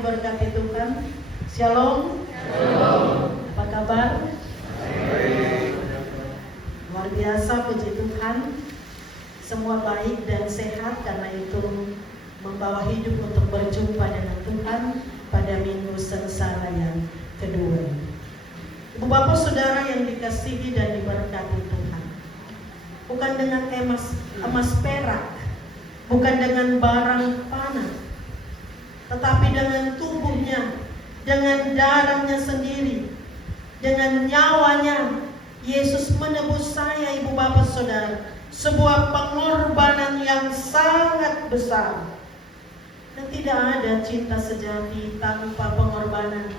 Berkati Tuhan. Shalom. Shalom. Apa kabar? Baik. Luar biasa, puji Tuhan. Semua baik dan sehat, karena itu membawa hidup untuk berjumpa dengan Tuhan pada minggu sengsara yang kedua. Ibu bapak saudara yang dikasihi dan diberkati Tuhan, bukan dengan emas perak, bukan dengan barang panah, tetapi dengan tubuhnya, dengan darahnya sendiri, dengan nyawanya, Yesus menebus saya, ibu bapak saudara. Sebuah pengorbanan yang sangat besar. Dan tidak ada cinta sejati tanpa pengorbanan.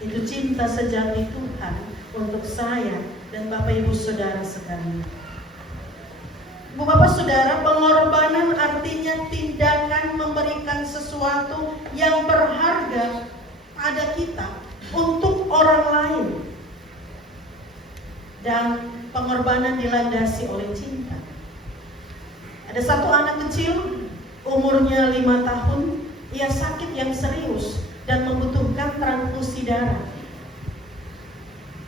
Itu cinta sejati Tuhan untuk saya dan bapak ibu saudara sekalian. Ibu bapak saudara, pengorbanan artinya tindakan memberikan sesuatu yang berharga pada kita untuk orang lain. Dan pengorbanan dilandasi oleh cinta. Ada satu anak kecil, umurnya 5 tahun, ia sakit yang serius dan membutuhkan transfusi darah.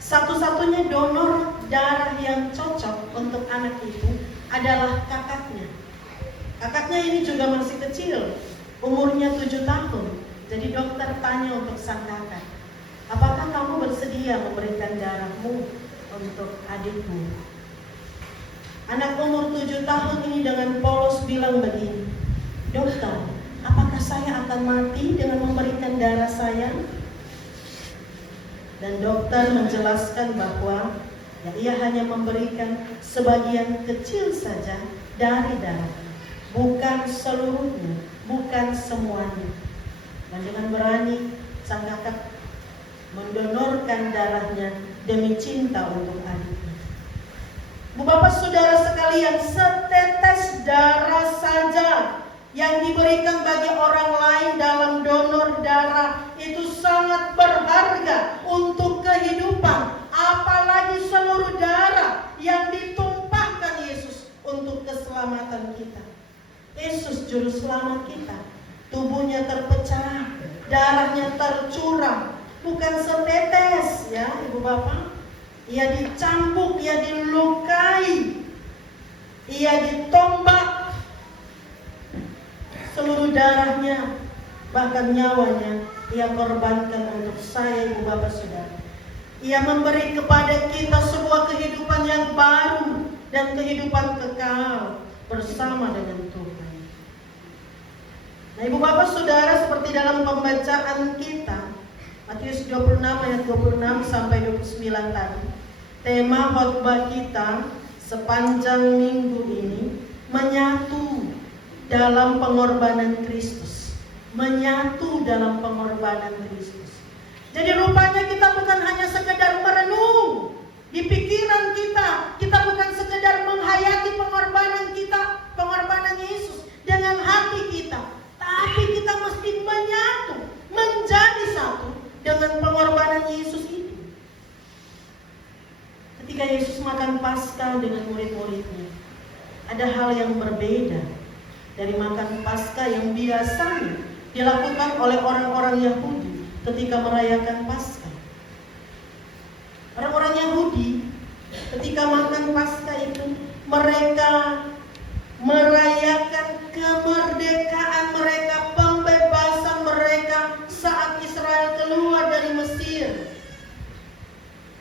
Satu-satunya donor darah yang cocok untuk anak itu adalah kakaknya. Kakaknya ini juga masih kecil, umurnya 7 tahun. Jadi dokter tanya untuk sang kakak, apakah kamu bersedia memberikan darahmu untuk adikmu? Anak umur 7 tahun ini dengan polos bilang begini, dokter, apakah saya akan mati dengan memberikan darah saya? Dan dokter menjelaskan bahwa ia hanya memberikan sebagian kecil saja dari darah, bukan seluruhnya, bukan semuanya. Dan dengan berani sang kakak mendonorkan darahnya demi cinta untuk adiknya. Bu bapak saudara sekalian, setetes darah saja yang diberikan bagi orang lain dalam donor darah itu sangat berharga untuk kehidupan. Apalagi seluruh darah yang ditumpahkan Yesus untuk keselamatan kita. Yesus juru selamat kita. Tubuhnya terpecah, darahnya tercurah. Bukan setetes ya ibu bapak. Ia dicambuk, ia dilukai, ia ditombak. Seluruh darahnya, bahkan nyawanya, ia korbankan untuk saya ibu bapak saudara. Ia memberi kepada kita sebuah kehidupan yang baru dan kehidupan kekal bersama dengan Tuhan. Nah ibu bapak saudara, seperti dalam pembacaan kita Matius 26 ayat 26 sampai 29 tadi, tema khotbah kita sepanjang minggu ini menyatu dalam pengorbanan Kristus. Menyatu dalam pengorbanan Kristus. Jadi rupanya kita bukan hanya sekedar merenung di pikiran kita bukan sekedar menghayati pengorbanan kita, pengorbanan Yesus dengan hati kita, tapi kita mesti menyatu, menjadi satu dengan pengorbanan Yesus itu. Ketika Yesus makan Paskah dengan murid-muridnya, ada hal yang berbeda dari makan Paskah yang biasanya dilakukan oleh orang-orang Yahudi ketika merayakan Paskah. Orang-orang Yahudi ketika makan Paskah itu, mereka merayakan kemerdekaan mereka, pembebasan mereka saat Israel keluar dari Mesir.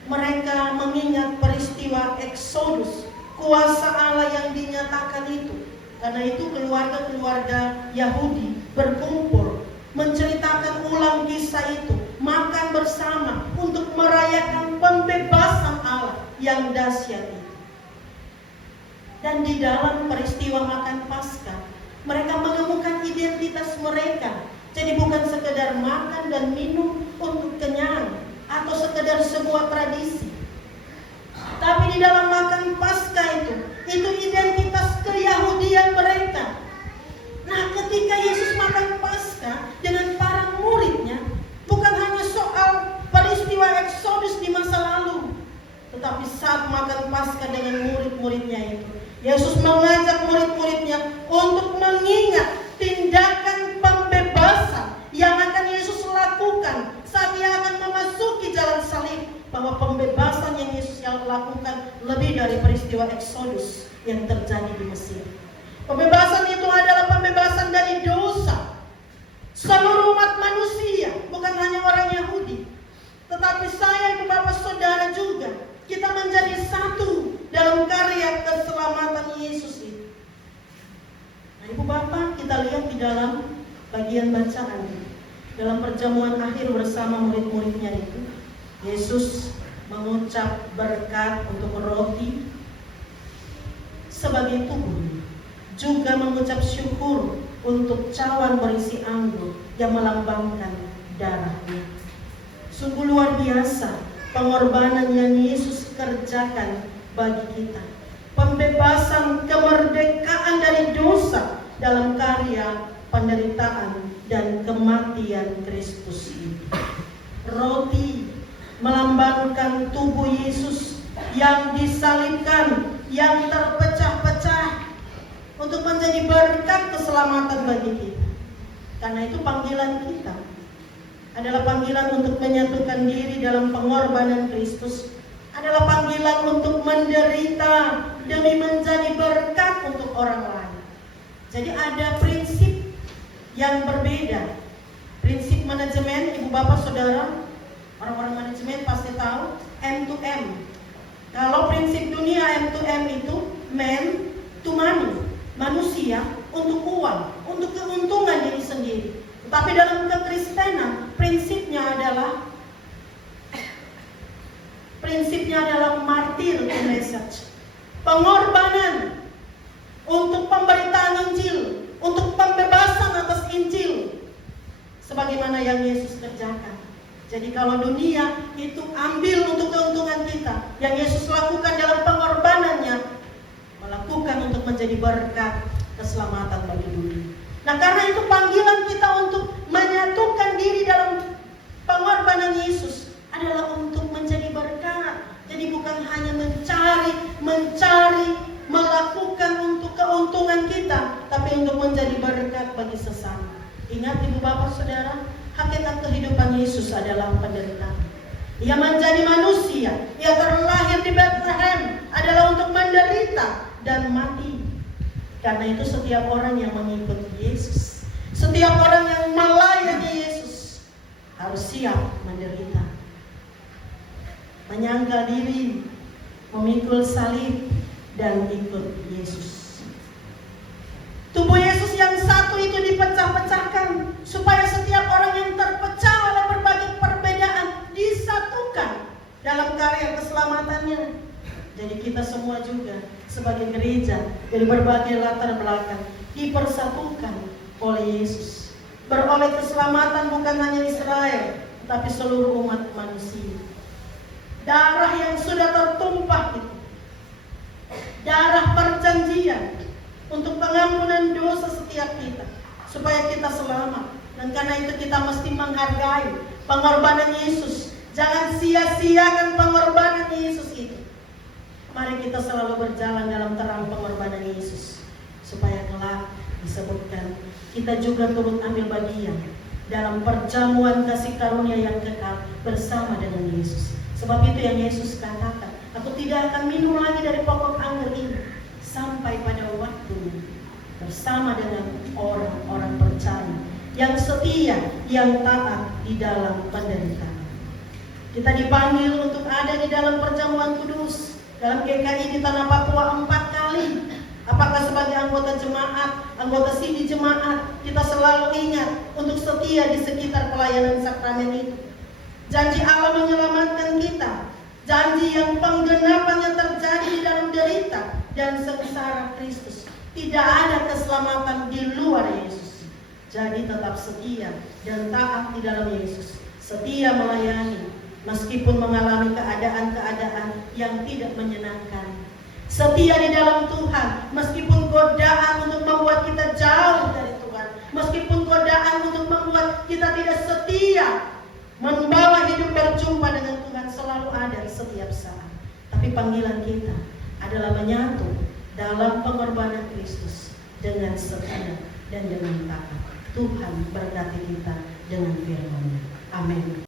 Mereka mengingat peristiwa Eksodus, kuasa Allah yang dinyatakan itu. Karena itu keluarga-keluarga Yahudi berkumpul, menceritakan ulang kisah itu, makan bersama untuk merayakan pembebasan Allah yang dahsyat itu. Dan di dalam peristiwa makan Paskah, mereka menemukan identitas mereka. Jadi bukan sekedar makan dan minum untuk kenyang atau sekedar sebuah tradisi. Tapi di dalam makan Paskah itu identitas keyahudian mereka. Nah, ketika Yesus makan Paskah dengan para muridnya, bukan hanya soal peristiwa Eksodus di masa lalu, tetapi saat makan Paskah dengan murid-muridnya itu, Yesus mengajak murid-muridnya untuk mengingat tindakan pembebasan yang akan bahwa pembebasan yang Yesus lakukan lebih dari peristiwa Eksodus yang terjadi di Mesir. Pembebasan itu adalah pembebasan dari dosa seluruh umat manusia, bukan hanya orang Yahudi, tetapi saya, ibu bapak, saudara juga. Kita menjadi satu dalam karya keselamatan Yesus itu. Nah, ibu bapak, kita lihat di dalam bagian bacaan dalam perjamuan akhir bersama murid-muridnya itu, Yesus mengucap berkat untuk roti sebagai tubuh, juga mengucap syukur untuk cawan berisi anggur yang melambangkan darahnya. Sungguh luar biasa pengorbanan yang Yesus kerjakan bagi kita. Pembebasan, kemerdekaan dari dosa dalam karya penderitaan dan kematian Kristus itu. Roti melambangkan tubuh Yesus yang disalibkan, yang terpecah-pecah untuk menjadi berkat keselamatan bagi kita. Karena itu panggilan kita adalah panggilan untuk menyatukan diri dalam pengorbanan Kristus, adalah panggilan untuk menderita demi menjadi berkat untuk orang lain. Jadi ada prinsip yang berbeda. Prinsip manajemen, ibu bapak saudara, orang-orang manajemen pasti tahu M to M. Kalau prinsip dunia M to M itu man to money, manusia untuk uang, untuk keuntungan diri sendiri. Tapi dalam kekristenan prinsipnya adalah martir message, pengorbanan untuk pemberitaan Injil, untuk pembebasan atas Injil, sebagaimana yang Yesus kerjakan. Jadi kalau dunia itu ambil untuk keuntungan kita, yang Yesus lakukan dalam pengorbanannya, melakukan untuk menjadi berkat keselamatan bagi dunia. Nah, karena itu panggilan kita untuk menyatukan diri dalam pengorbanan Yesus adalah untuk menjadi berkat. Jadi bukan hanya mencari, melakukan untuk keuntungan kita, tapi untuk menjadi berkat bagi sesama. Ingat ibu bapak saudara, hakikat kehidupan Yesus adalah penderitaan. Ia menjadi manusia, ia terlahir di Bethlehem adalah untuk menderita dan mati. Karena itu setiap orang yang mengikuti Yesus, setiap orang yang melayani Yesus harus siap menderita, menyangkal diri, memikul salib, dan ikut Yesus. Tubuh Yesus yang satu itu dipecah-pecahkan supaya setiap orang yang terpecah oleh berbagai perbedaan disatukan dalam karya keselamatannya. Jadi kita semua juga sebagai gereja dari berbagai latar belakang dipersatukan oleh Yesus, beroleh keselamatan bukan hanya Israel, tapi seluruh umat manusia. Darah yang sudah tertumpah itu, darah perjanjian untuk pengampunan dosa setiap kita, supaya kita selamat. Dan karena itu kita mesti menghargai pengorbanan Yesus. Jangan sia-siakan pengorbanan Yesus itu. Mari kita selalu berjalan dalam terang pengorbanan Yesus, supaya kelak disebutkan kita juga turut ambil bagian dalam perjamuan kasih karunia yang kekal bersama dengan Yesus. Sebab itu yang Yesus katakan, aku tidak akan minum lagi dari pokok anggur ini sampai pada waktunya bersama dengan orang-orang percaya yang setia, yang taat di dalam penderitaan. Kita dipanggil untuk ada di dalam perjamuan kudus dalam GKI di Tanah Papua 4 kali. Apakah sebagai anggota jemaat, anggota sindi jemaat, kita selalu ingat untuk setia di sekitar pelayanan sakramen itu. Janji Allah menyelamatkan kita, janji yang penggenapannya terjadi di dalam derita dan sengsara Kristus. Tidak ada keselamatan di luar Yesus. Jadi tetap setia dan taat di dalam Yesus, setia melayani meskipun mengalami keadaan-keadaan yang tidak menyenangkan. Setia di dalam Tuhan meskipun godaan untuk membuat kita jauh dari Tuhan, meskipun godaan untuk membuat kita tidak setia, membawa hidup berjumpa dengan Tuhan selalu ada di setiap saat. Tapi panggilan kita adalah menyatu dalam pengorbanan Kristus dengan setia dan dengan taat. Tuhan berkati kita dengan firman-Nya. Amin.